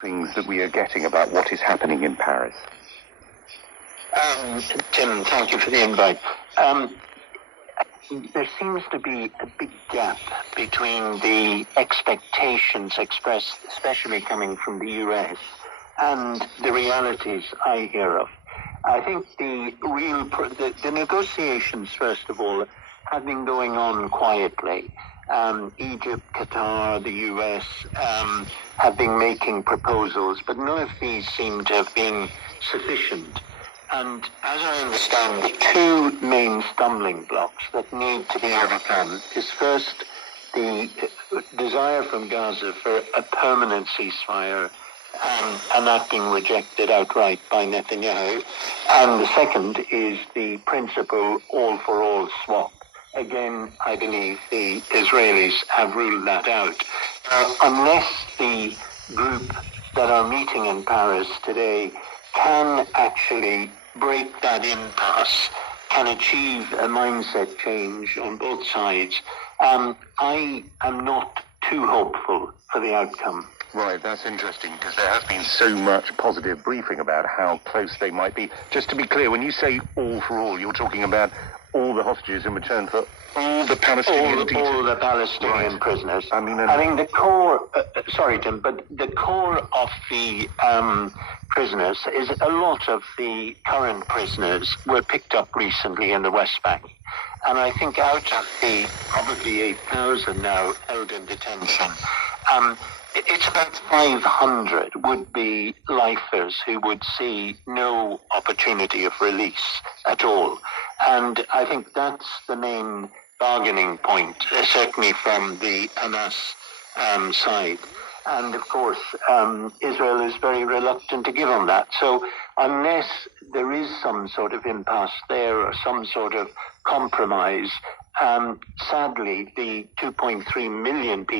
things that we are getting about what is happening in Paris? Tim, thank you for the invite. There seems to be a big gap between the expectations expressed, especially coming from the US, and the realities I hear of. I think the negotiations, first of all, have been going on quietly. Egypt, Qatar, the US have been making proposals, but none of these seem to have been sufficient. And as I understand, the two main stumbling blocks that need to be overcome is first the desire from Gaza for a permanent ceasefire, and that being rejected outright by Netanyahu. And the second is the principle all-for-all swap. Again, I believe the Israelis have ruled that out. Unless the group that are meeting in Paris today can actually break that impasse, can achieve a mindset change on both sides, I am not too hopeful for the outcome. Right, that's interesting, because there has been so much positive briefing about how close they might be. Just to be clear, when you say all for all, you're talking about all the hostages in return for all the Palestinian all the Palestinian prisoners. I mean, the core, sorry Tim, but the core of the prisoners is a lot of the current prisoners were picked up recently in the West Bank. And I think out of the probably 8,000 now held in detention, it's about 500 would be lifers who would see no opportunity of release at all. And I think that's the main bargaining point, certainly from the Hamas side. And of course, Israel is very reluctant to give on that. So unless there is some sort of impasse there or some sort of compromise, sadly, the 2.3 million people